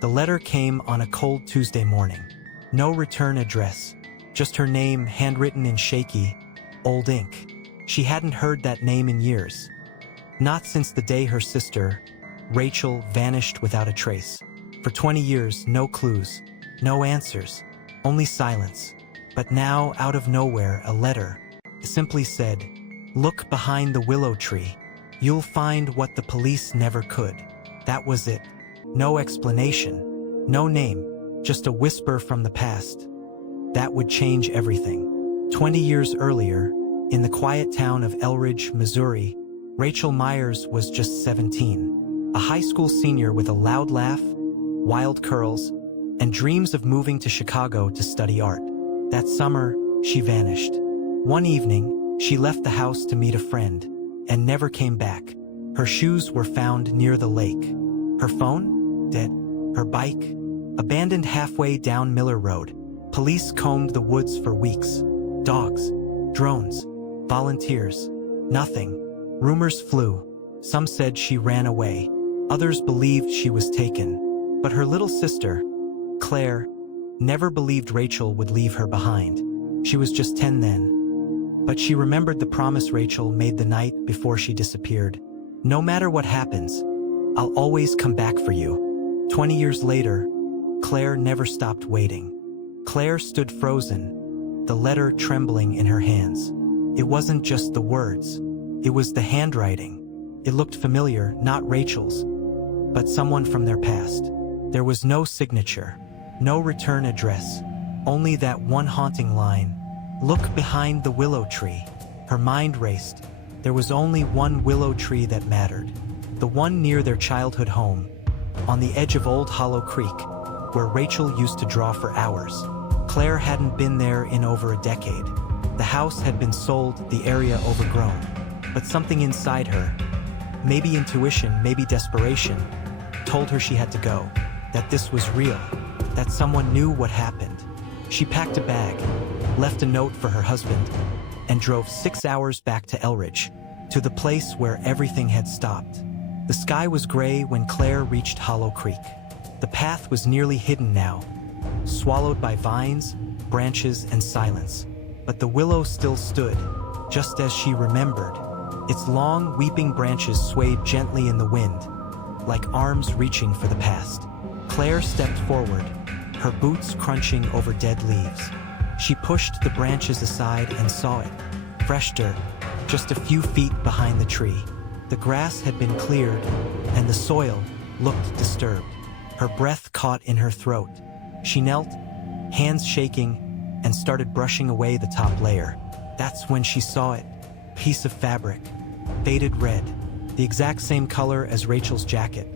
The letter came on a cold Tuesday morning. No return address, just her name handwritten in shaky, old ink. She hadn't heard that name in years. Not since the day her sister, Rachel, vanished without a trace. For 20 years, no clues, no answers, only silence. But now, out of nowhere, a letter. It simply said, "Look behind the willow tree. You'll find what the police never could." That was it. No explanation, no name, just a whisper from the past. That would change everything. 20 years earlier, in the quiet town of Elridge, Missouri, Rachel Myers was just 17, a high school senior with a loud laugh, wild curls, and dreams of moving to Chicago to study art. That summer, she vanished. One evening, she left the house to meet a friend, and never came back. Her shoes were found near the lake. Her phone? Dead. Her bike? Abandoned halfway down Miller Road. Police combed the woods for weeks. Dogs, drones, volunteers. Nothing. Rumors flew. Some said she ran away. Others believed she was taken. But her little sister, Claire, never believed Rachel would leave her behind. She was just 10 then. But she remembered the promise Rachel made the night before she disappeared. "No matter what happens, I'll always come back for you." 20 years later, Claire never stopped waiting. Claire stood frozen, the letter trembling in her hands. It wasn't just the words. It was the handwriting. It looked familiar, not Rachel's, but someone from their past. There was no signature, no return address, only that one haunting line, "Look behind the willow tree." Her mind raced. There was only one willow tree that mattered, the one near their childhood home, on the edge of Old Hollow Creek, where Rachel used to draw for hours. Claire hadn't been there in over a decade. The house had been sold, the area overgrown. But something inside her, maybe intuition, maybe desperation, told her she had to go, that this was real, that someone knew what happened. She packed a bag, left a note for her husband, and drove 6 hours back to Elridge, to the place where everything had stopped. The sky was gray when Claire reached Hollow Creek. The path was nearly hidden now, swallowed by vines, branches, and silence. But the willow still stood, just as she remembered. Its long, weeping branches swayed gently in the wind, like arms reaching for the past. Claire stepped forward, her boots crunching over dead leaves. She pushed the branches aside and saw it. Fresh dirt, just a few feet behind the tree. The grass had been cleared, and the soil looked disturbed. Her breath caught in her throat. She knelt, hands shaking, and started brushing away the top layer. That's when she saw it. Piece of fabric, faded red, the exact same color as Rachel's jacket,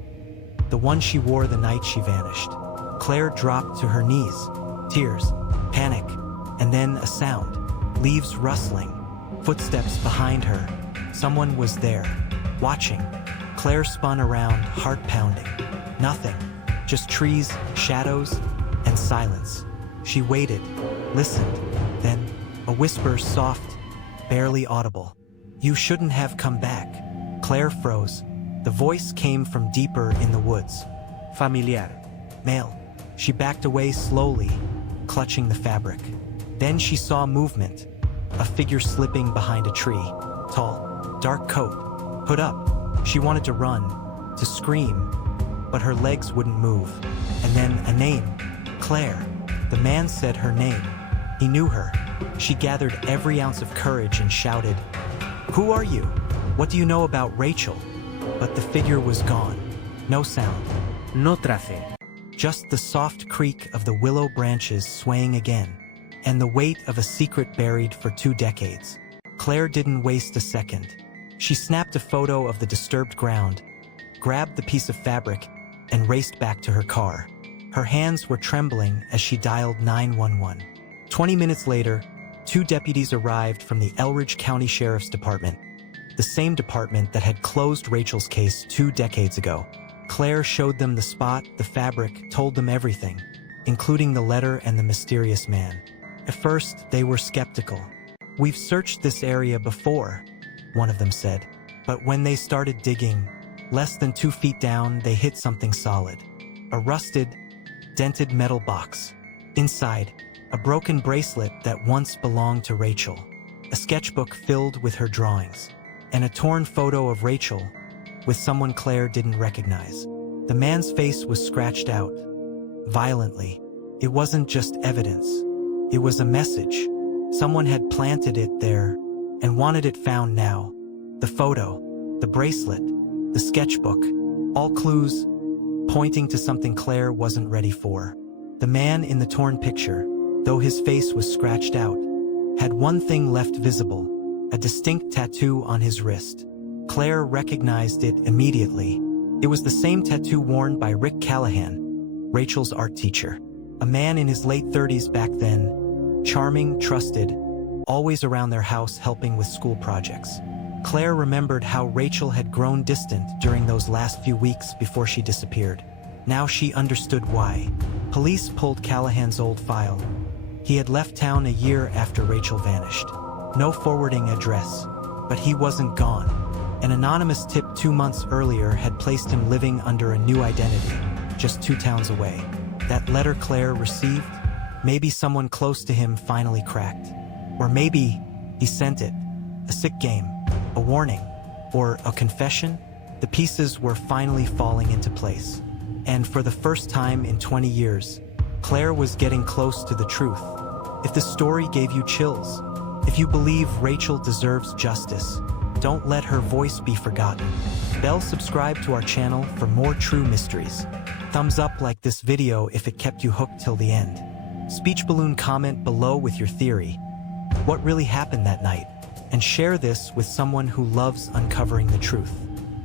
the one she wore the night she vanished. Claire dropped to her knees, tears, panic, and then a sound, leaves rustling, footsteps behind her. Someone was there, watching. Claire spun around, heart pounding. Nothing, just trees, shadows, and silence. She waited, listened, then a whisper, soft, barely audible. "You shouldn't have come back." Claire froze. The voice came from deeper in the woods. Familiar. Male. She backed away slowly, clutching the fabric. Then she saw movement, a figure slipping behind a tree. Tall, dark coat, hood up. She wanted to run, to scream, but her legs wouldn't move. And then a name. Claire. The man said her name. He knew her. She gathered every ounce of courage and shouted, "Who are you? What do you know about Rachel?" But the figure was gone. No sound. No trace. Just the soft creak of the willow branches swaying again, and the weight of a secret buried for 2 decades. Claire didn't waste a second. She snapped a photo of the disturbed ground, grabbed the piece of fabric, and raced back to her car. Her hands were trembling as she dialed 911. 20 minutes later, 2 deputies arrived from the Elridge County Sheriff's Department, the same department that had closed Rachel's case 2 decades ago. Claire showed them the spot, the fabric, told them everything, including the letter and the mysterious man. At first, they were skeptical. "We've searched this area before," one of them said. But when they started digging, less than 2 feet down, they hit something solid. a rusted, dented metal box. Inside, a broken bracelet that once belonged to Rachel, a sketchbook filled with her drawings, and a torn photo of Rachel with someone Claire didn't recognize. The man's face was scratched out, violently. It wasn't just evidence. It was a message. Someone had planted it there and wanted it found now. The photo, the bracelet, the sketchbook, all clues pointing to something Claire wasn't ready for. The man in the torn picture, though his face was scratched out, had one thing left visible, a distinct tattoo on his wrist. Claire recognized it immediately. It was the same tattoo worn by Rick Callahan, Rachel's art teacher. A man in his late 30s back then, charming, trusted, always around their house helping with school projects. Claire remembered how Rachel had grown distant during those last few weeks before she disappeared. Now she understood why. Police pulled Callahan's old file. He had left town a year after Rachel vanished. No forwarding address, but he wasn't gone. An anonymous tip 2 months earlier had placed him living under a new identity, just 2 towns away. That letter Claire received, maybe someone close to him finally cracked. Or maybe he sent it. A sick game, a warning, or a confession. The pieces were finally falling into place. And for the first time in 20 years, Claire was getting close to the truth. If the story gave you chills, if you believe Rachel deserves justice, don't let her voice be forgotten. Subscribe to our channel for more true mysteries. Thumbs up like this video if it kept you hooked till the end. Speech balloon comment below with your theory. What really happened that night? And share this with someone who loves uncovering the truth.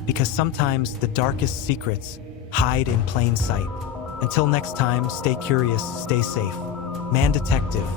Because sometimes the darkest secrets hide in plain sight. Until next time, stay curious, stay safe. Man Detective.